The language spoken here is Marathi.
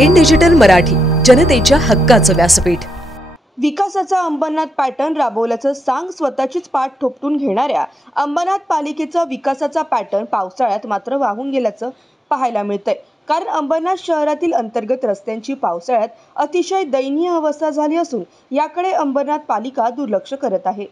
इन डिजिटल मराठी, जनतेच्या हक्काचं व्यासपीठ। विकासाचा अंबरनाथ पॅटर्न राबवल्याचं सांग स्वतःचीच पाठ ठोपटून घेणाऱ्या अंबरनाथ पालिकेचा विकासाचा पॅटर्न पावसाळ्यात मात्र वाहून गेल्याचं पाहायला मिळतंय। कारण अंबरनाथ शहरातील अंतर्गत रस्त्यांची पावसाळ्यात अतिशय दयनीय अवस्था झाली असून याकडे अंबरनाथ पालिका दुर्लक्ष करत आहे।